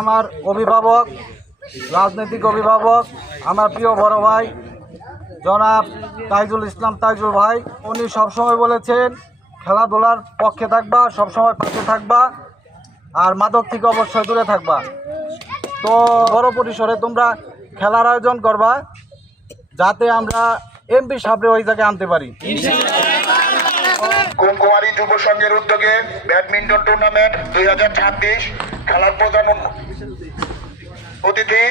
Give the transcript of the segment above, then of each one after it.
আমার অভিভাবক, রাজনৈতিক অভিভাবক, আমার প্রিয় বড় ভাই জনাব তাইজুল ইসলাম তাইজুল ভাই, উনি সবসময় বলেছেন খেলাধুলার পক্ষে থাকবা, সবসময় পাশে থাকবা, আর মাদক থেকে অবশ্যই দূরে থাকবা। তো বড় পরিসরে তোমরা খেলার আয়োজন করবা, যাতে আমরা এমপি সাহেবরে ওই জায়গায় আনতে পারি। কুমকুমারী যুব সংঘের উদ্যোগে ব্যাডমিন্টন টুর্নামেন্ট 2026 খেলার প্রধান অতিথি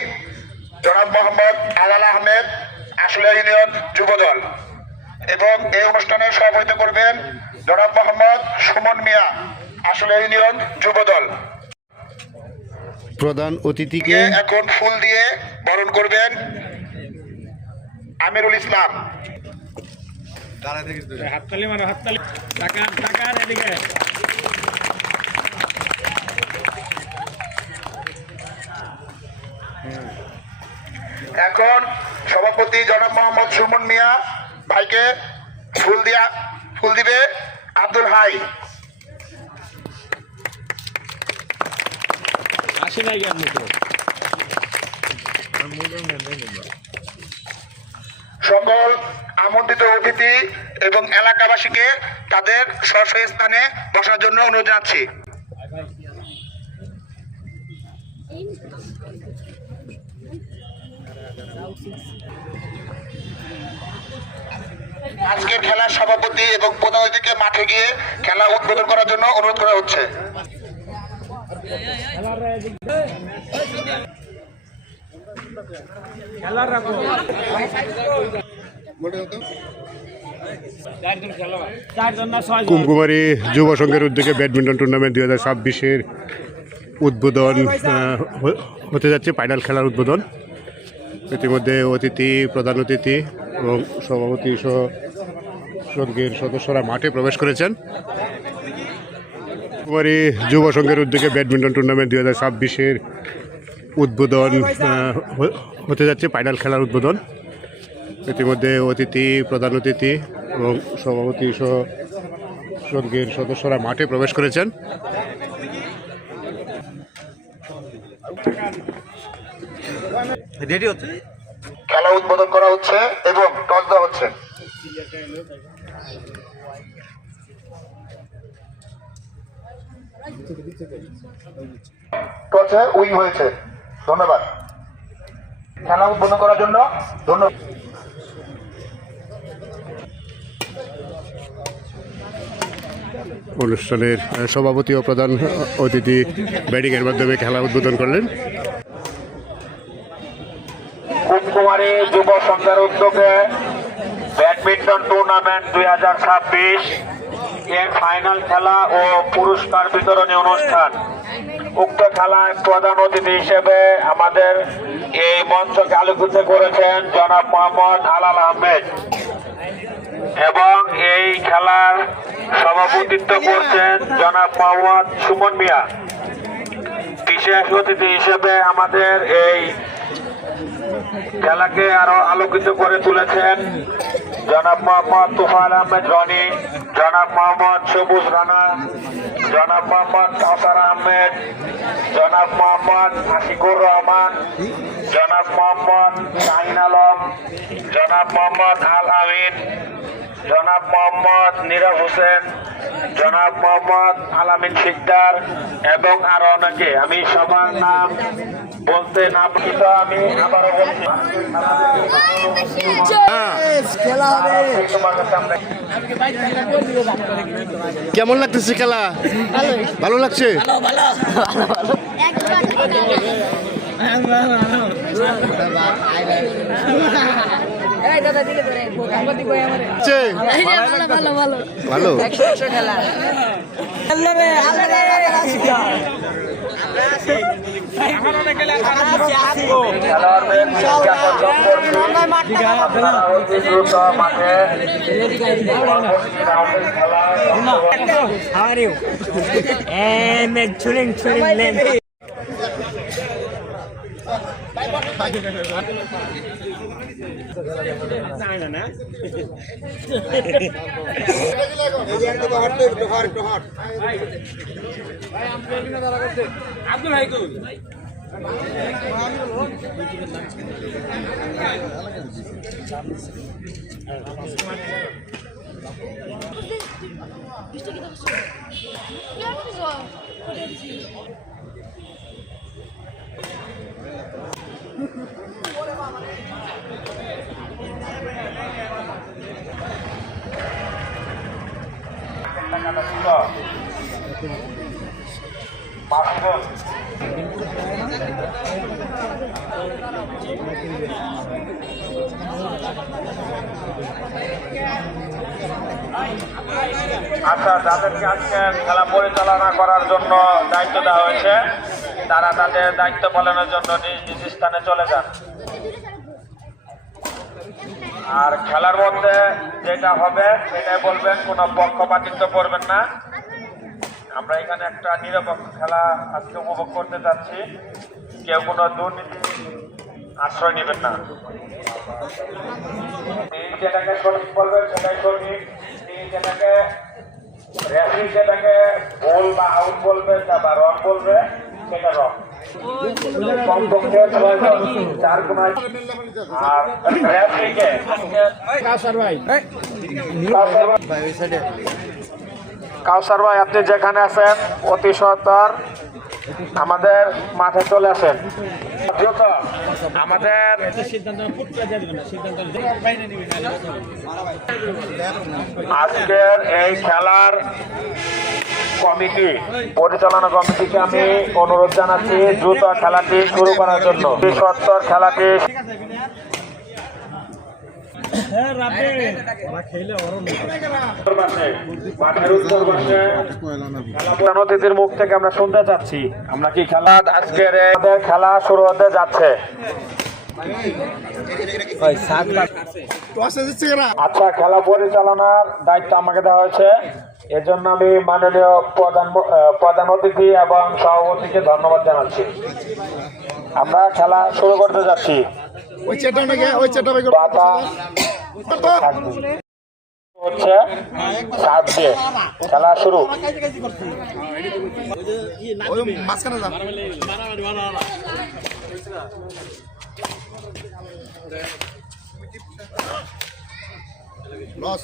জনাব মোহাম্মদ আলাল আহমেদ, আশুলিয়া ইউনিয়ন যুবদল, এবং এই অনুষ্ঠানে সভাপতিত্ব করবেন জনাব মোহাম্মদ সুমন মিয়া, আশুলিয়া ইউনিয়ন যুবদল। প্রধান অতিথিকে এখন ফুল দিয়ে বরণ করবেন আমিরুল ইসলাম। হাততালি মারো, হাততালি। টাকা এদিকে। এখন সভাপতি জনাব মোহাম্মদ সুমন মিয়া ভাইকে ফুল দিবে আব্দুল হাই। সকল আমন্ত্রিত অতিথি এবং এলাকাবাসীকে তাদের স্ব স্থানে বসার জন্য অনুরোধ জানাচ্ছি। আজকের খেলার সভাপতি এবং প্রধান অতিথিকে মাঠে গিয়ে খেলা উদ্বোধন করার জন্য অনুরোধ করা হচ্ছে। কুমকুমারী যুব সংঘের উদ্যোগে ব্যাডমিন্টন টুর্নামেন্ট 2026-এর উদ্বোধন হতে যাচ্ছে, ফাইনাল খেলার উদ্বোধন। ইতিমধ্যে অতিথি, প্রধান অতিথি এবং সভাপতি সহ সংঘের সদস্যরা মাঠে প্রবেশ করেছেন। কুমারী যুব সংঘের উদ্যোগে ব্যাডমিন্টন টুর্নামেন্ট 2026-এর উদ্বোধন হতে যাচ্ছে, ফাইনাল খেলার উদ্বোধন। ইতিমধ্যে অতিথি, প্রধান অতিথি এবং সভাপতি সহ সংঘের সদস্যরা মাঠে প্রবেশ করেছেন। খেলা উদ্বোধন করা হচ্ছে এবং টস দেওয়া হচ্ছে। টসে উইন হয়েছে। ধন্যবাদ। খেলা উদ্বোধন করার জন্য ধন্যবাদ। অনুষ্ঠানের সভাপতি ও প্রধান অতিথি ব্যাটিংয়ের মাধ্যমে খেলা উদ্বোধন করলেন। কুমকুমারী যুব সংঘের উদ্যোগে ব্যাডমিন্টন টুর্নামেন্ট 2026 এর ফাইনাল খেলা ও পুরস্কার বিতরণী অনুষ্ঠান। উক্ত খেলায় প্রধান অতিথি হিসেবে আমাদের এই মঞ্চকে আলোকিত করেছেন জনাব মোহাম্মদ আলাল আহমেদ, এবং এই খেলার সভাপতিত্ব করছেন জনাব মোহাম্মদ সুমন মিয়া। বিশেষ অতিথি হিসেবে আমাদের এই খেলাকে আরো আলোকিত করে তুলেছেন জনাব মোহাম্মদ তুফাইল আহমেদ রনি, জনাব মোহাম্মদ সবুজ রানা, জনাব মোহাম্মদ কাউসার আহমেদ, জনাব মোহাম্মদ আশিকুর রহমান, জনাব মোহাম্মদ শাহিন আলম, জনাব মোহাম্মদ আল আমিন, জনাব মোহাম্মদ নীরব হোসেন, জনাব মোহাম্মদ আলামিন শিকদার এবং আরো অনেকে। আমি সবার নাম বলতে না পারলে আমি আবারও বলছি। কেমন লাগতেছে খেলা? ভালো লাগছে? ভালো How are you? And chilling lane. আচ্ছা, যাদেরকে আজকে খেলা পরিচালনা করার জন্য দায়িত্ব দেওয়া হয়েছে তারা তাদের দায়িত্ব পালনের জন্য নিজ নিজ স্থানে চলে যান। আর খেলার মধ্যে যেটা হবে সেটাই বলবেন, কোনো পক্ষপাতিত্ব করবেন না। আমরা এখানে একটা নিরপেক্ষ খেলা আজকে উপভোগ করতে যাচ্ছি, কেউ কোনো দুর্নীতি আশ্রয় নেবেন না। তিনি যেটাকে সঠিক বলবেন সেটাই সঠিক, তিনি যেটাকে রেফারি যেটাকে গোল বা আউট বলবে বা রং বলবে সেটা রং। কমপক্ষে 6 জন, 4 কোনায়। আর রেফারিকে কাউসার ভাই, আপনি যেখানে আছেন অতি সত্বর আমাদের মাঠে চলে আসেন। দ্রুত আমাদের আজকের এই খেলার কমিটি, পরিচালনা কমিটিকে আমি অনুরোধ জানাচ্ছি দ্রুত খেলাটি শুরু করার জন্য। অতি সত্বর খেলাটি অতিথির মুখ থেকে আমরা শুনতে চাচ্ছি, আমরা কি খেলা আজকের খেলা শুরু হতে যাচ্ছে। আচ্ছা, খেলা পরিচালনার দায়িত্ব আমাকে দেওয়া হয়েছে, এজন্য আমি মাননীয় প্রধান অতিথি এবং সভাপতিকে ধন্যবাদ জানাচ্ছি। আমরা খেলা শুরু করতে যাচ্ছি। হচ্ছে সাত দিয়ে খেলা শুরু।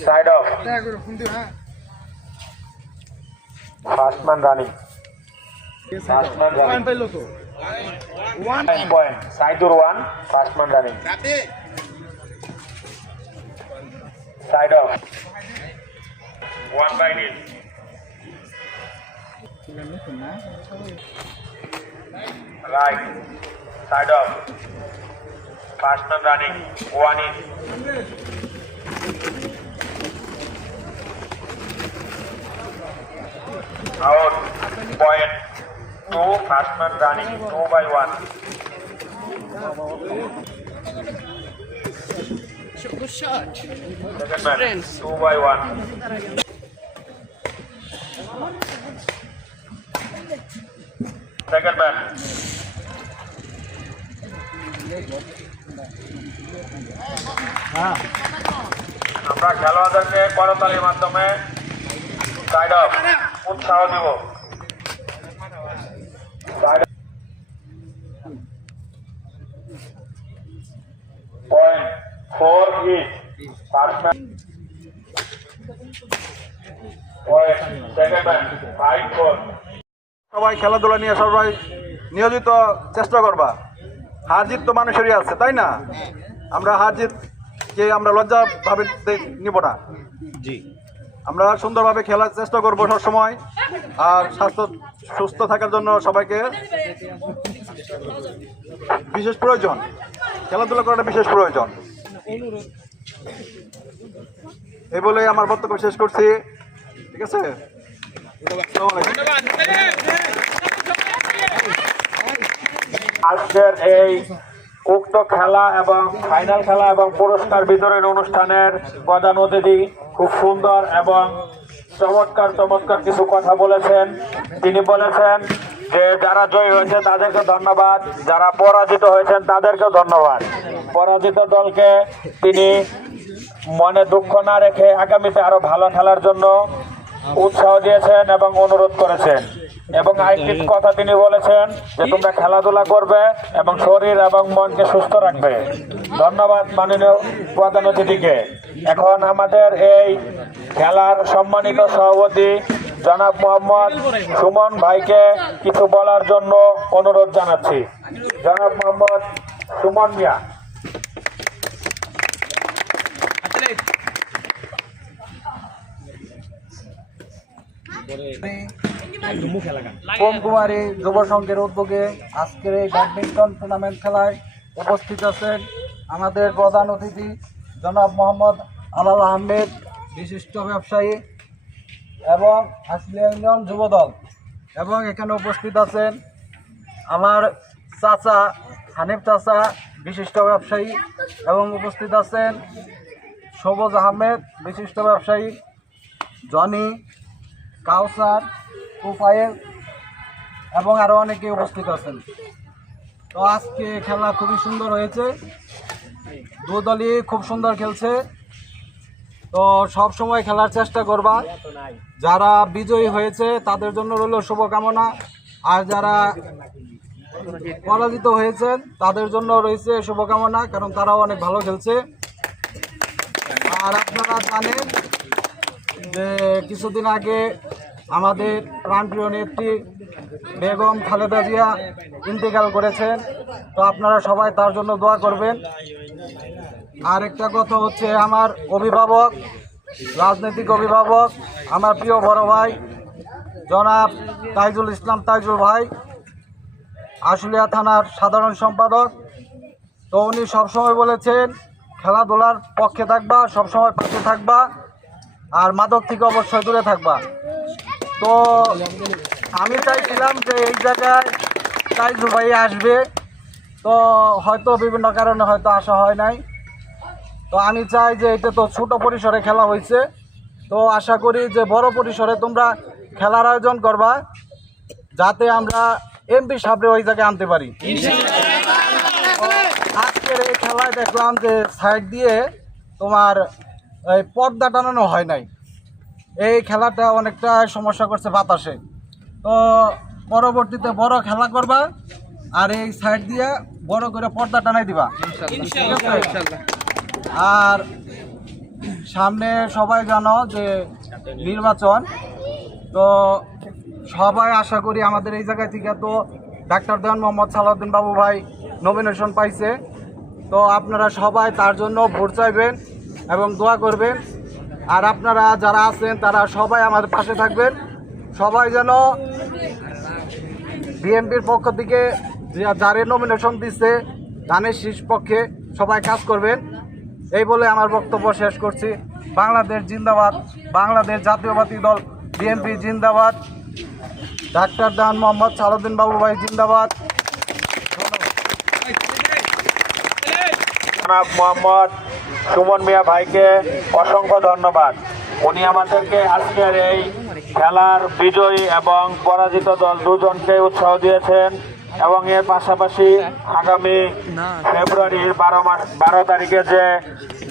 Side off, first man running, first man running, point সাইডুর 1, first man running, side off 1 by nil, right side off, first man running 1 in, out point 2, first man running 2 by 1, second man 2 by 1, second man, আমরা খেলোয়াড়দেরকে করতালির মাধ্যমে side of উৎসাহ দিব। Point 4 each, first man point, second man 5-4। সবাই খেলাধুলা নিয়ে সবাই নিয়োজিত চেষ্টা করবা। হার জিত তো মানুষেরই আছে, তাই না? আমরা হার জিতকে আমরা লজ্জা ভাবে নিব না। জি, আমরা সুন্দরভাবে খেলার চেষ্টা করবো সবসময়। আর সুস্থ থাকার জন্য সবাইকে বিশেষ প্রয়োজন, খেলাধুলা করাটা বিশেষ প্রয়োজন। এই বলে আমার বক্তব্য শেষ করছি। ঠিক আছে, আজকের এই উক্ত খেলা এবং ফাইনাল খেলা এবং পুরস্কার বিতরণ অনুষ্ঠানের প্রধান অতিথি খুব সুন্দর এবং চমৎকার চমৎকার কিছু কথা বলেছেন। তিনি বলেছেন যে যারা জয়ী হয়েছে তাদেরকে ধন্যবাদ, যারা পরাজিত হয়েছেন তাদেরকেও ধন্যবাদ। পরাজিত দলকে তিনি মনে দুঃখ না রেখে আগামীতে আরো ভালো খেলার জন্য উৎসাহ দিয়েছেন এবং অনুরোধ করেছেন। এবং আরেকটি কথা তিনি বলেছেন যে তোমরা খেলাধুলা করবে এবং শরীর এবং মনকে সুস্থ রাখবে। ধন্যবাদ মাননীয় প্রধান অতিথিকে। এখন আমাদের এই খেলার সম্মানিত সভাপতি জনাব মোহাম্মদ সুমন ভাইকে কিছু বলার জন্য অনুরোধ জানাচ্ছি। জনাব মোহাম্মদ সুমন মিয়া। কুমারী যুব সংঘের উদ্যোগে আজকের এই ব্যাডমিন্টন টুর্নামেন্ট খেলায় উপস্থিত আছেন আমাদের প্রধান অতিথি জনাব মোহাম্মদ আলাল আহমেদ, বিশিষ্ট ব্যবসায়ী এবং আশুলিয়া ইউনিয়ন যুবদল। এবং এখানে উপস্থিত আছেন আমার চাচা হানিফ চাচা, বিশিষ্ট ব্যবসায়ী, এবং উপস্থিত আছেন সবুজ আহমেদ, বিশিষ্ট ব্যবসায়ী, জনি, কাউসার, তুফাইল এবং আরও অনেকে উপস্থিত আছেন। তো আজকে খেলা খুবই সুন্দর হয়েছে, দু দলই খুব সুন্দর খেলছে। তো সব সময় খেলার চেষ্টা করবা। যারা বিজয়ী হয়েছে তাদের জন্য রইল শুভকামনা, আর যারা পরাজিত হয়েছেন তাদের জন্য রয়েছে শুভকামনা, কারণ তারাও অনেক ভালো খেলছে। আর আপনারা জানেন যে কিছুদিন আগে আমাদের প্রাণপ্রিয় নেত্রী বেগম খালেদা জিয়া ইন্তেকাল করেছেন। তো আপনারা সবাই তার জন্য দোয়া করবেন। আর একটা কথা হচ্ছে, আমার অভিভাবক, রাজনৈতিক অভিভাবক, আমার প্রিয় বড় ভাই জনাব তাইজুল ইসলাম তাইজুল ভাই, আশুলিয়া থানার সাধারণ সম্পাদক। তো উনি সবসময় বলেছেন খেলাধুলার পক্ষে থাকবা, সবসময় পাশে থাকবা, আর মাদক থেকে অবশ্যই দূরে থাকবা। তো আমি চাইছিলাম যে এই জায়গায় তাইজুল ভাই আসবে, তো হয়তো বিভিন্ন কারণে হয়তো আসা হয় নাই। তো আমি চাই যে এটা তো ছোট পরিসরে খেলা হয়েছে, তো আশা করি যে বড় পরিসরে তোমরা খেলার আয়োজন করবা, যাতে আমরা এমপি সাহেবরে ওই জায়গায় আনতে পারি। আজকের এই খেলায় দেখলাম যে সাইড দিয়ে তোমার এই পর্দা টানানো হয় নাই, এই খেলাটা অনেকটা সমস্যা করছে বাতাসে। তো পরবর্তীতে বড় খেলা করবা, আর এই সাইড দিয়ে বড় করে পর্দা টানাই দিবা, ঠিক আছে? আর সামনে সবাই জানো যে নির্বাচন, তো সবাই আশা করি আমাদের এই জায়গা থেকে তো ডাক্তার দেওয়ান মোহাম্মদ সালাউদ্দিন বাবু ভাই নমিনেশন পাইছে। তো আপনারা সবাই তার জন্য ভোট চাইবেন এবং দোয়া করবেন। আর আপনারা যারা আছেন তারা সবাই আমাদের পাশে থাকবেন। সবাই যেন বিএনপির পক্ষ থেকে যারে নমিনেশন দিচ্ছে ধানের শীষ পক্ষে সবাই কাজ করবেন, এই বলে আমার বক্তব্য শেষ করছি। বাংলাদেশ জিন্দাবাদ, বাংলাদেশ জাতীয়বাদী দল বিএনপি জিন্দাবাদ, ডাক্তার দেওয়ান মোহাম্মদ সালাউদ্দিন বাবু ভাই জিন্দাবাদ। জনাব মোহাম্মদ সুমন মিয়া ভাইকে অসংখ্য ধন্যবাদ। উনি আমাদেরকে আজকের এই খেলার বিজয়ী এবং পরাজিত দল দুজনকে উৎসাহ দিয়েছেন এবং এর পাশাপাশি আগামী ফেব্রুয়ারির 12 তারিখে যে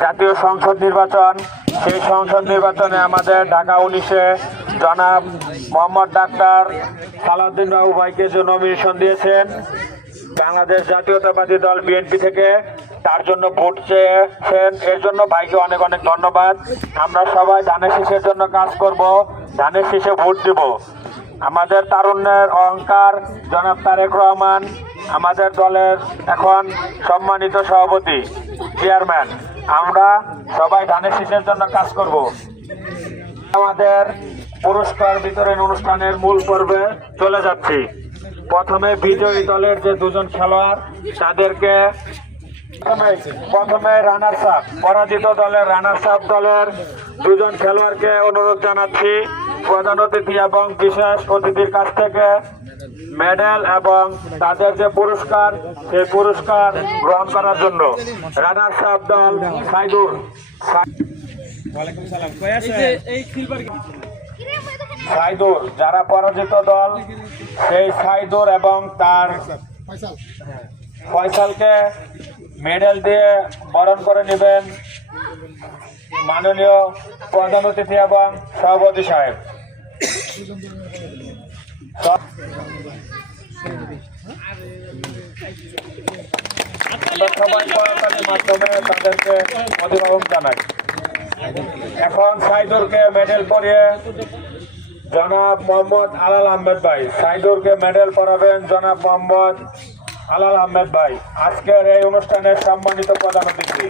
জাতীয় সংসদ নির্বাচন, সেই সংসদ নির্বাচনে আমাদের ঢাকা 19-এ জনাব মোহাম্মদ ডাক্তার সালাউদ্দিন বাবু ভাইকে যে নমিনেশন দিয়েছেন বাংলাদেশ জাতীয়তাবাদী দল বিএনপি থেকে, তার জন্য ভোট চেয়েছেন। এর জন্য ভাইকে অনেক অনেক ধন্যবাদ। আমরা সবাই ধানের শীষের জন্য কাজ করব, ধানের শীষে ভোট দিব। আমাদের তারুণ্যের অহংকার জনাব তারেক রহমান, আমাদের দলের এখন সম্মানিত সভাপতি, চেয়ারম্যান, আমরা সবাই ধানের শীষের জন্য কাজ করব। আমাদের পুরস্কার বিতরণ অনুষ্ঠানের মূল পর্বে চলে যাচ্ছি। প্রথমে বিজয়ী দলের যে দুজন খেলোয়াড় তাদেরকে প্রথমে রানার্স আপ, পরাজিত দলের রানার্স আপ দলের দুজন খেলোয়াড়কে অনুরোধ জানাচ্ছি প্রধান অতিথি এবং বিশেষ অতিথির কাছ থেকে মেডেল এবং তাদের যে পুরস্কার সেই পুরস্কার গ্রহণ করার জন্য। রানার্স আপ দল সাইদুল। সাইদুর যারা পরাজিত দল সেই সাইদুর এবং তার ফয়সালকে মেডেল দিয়ে বরণ করে নেবেন মাননীয় প্রধান অতিথি এবং সভাপতি সাহেব। সবাই করতালির মাধ্যমে তাদেরকে অভিভাবক জানাই। এখন সাইদুরকে মেডেল পরিয়ে জনাব মোহাম্মদ আলাল আহমেদ ভাই, সাইদুরকে মেডেল পরাবেন জনাব মোহাম্মদ আলাল আহমেদ ভাই, আজকের এই অনুষ্ঠানের সম্মানিত প্রধান অতিথি।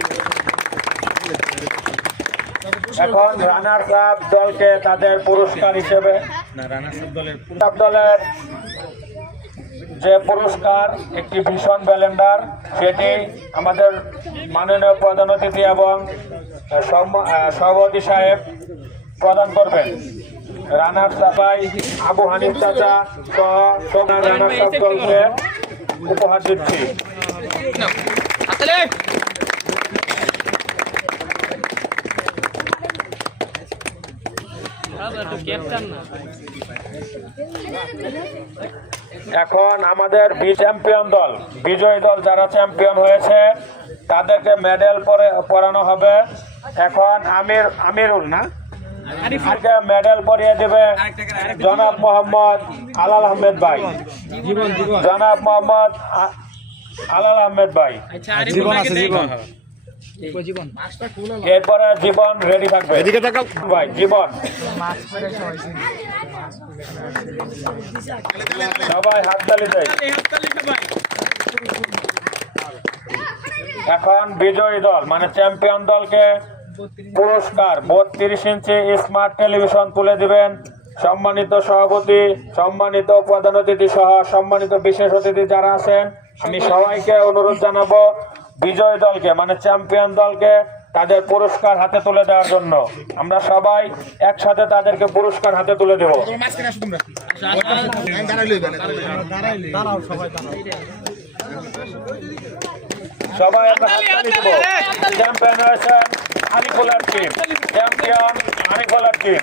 এখন রানার্স আপ দলকে তাদের পুরস্কার হিসেবে দলের যে পুরস্কার একটি ভীষণ ব্যালেন্ডার, সেটি আমাদের মাননীয় প্রধান অতিথি এবং সভাপতি সাহেব প্রদান করবেন। রানার্স আপাই আবু হানিফ চাচা সহ সব রানার্স আপ দলকে উপহার দিচ্ছি। এখন আমাদের চ্যাম্পিয়ন দল, বিজয়ী দল যারা চ্যাম্পিয়ন হয়েছে তাদেরকে মেডেল পরানো হবে। এখন আমিরুল না মেডেল পরিয়ে দেবে জনাব মোহাম্মদ আলাল আহমেদ ভাই, জনাব মোহাম্মদ আলাল আহমেদ ভাই। এরপরে জীবন রেডি থাকবে, এদিকে তাকাও ভাই। জীবন, সবাই হাততালি দেয়। এখন বিজয়ী দল মানে চ্যাম্পিয়ন দলকে পুরস্কার 32 ইঞ্চি স্মার্ট টেলিভিশন তুলে দিবেন সম্মানিত সভাপতি, সম্মানিত প্রধান অতিথি সহ সম্মানিত বিশেষ অতিথি যারা আছেন। আমি সবাইকে অনুরোধ জানাবো বিজয়ী দলকে মানে চ্যাম্পিয়ন দলকে তাদের পুরস্কার হাতে তুলে দেওয়ার জন্য। আমরা সবাই একসাথে তাদেরকে পুরস্কার হাতে তুলে দেব। সবাই আমরা হাততালি দেব। চ্যাম্পিয়ন হয়েছেন আরিফুলের টিম, চ্যাম্পিয়ন আরিফুলের টিম।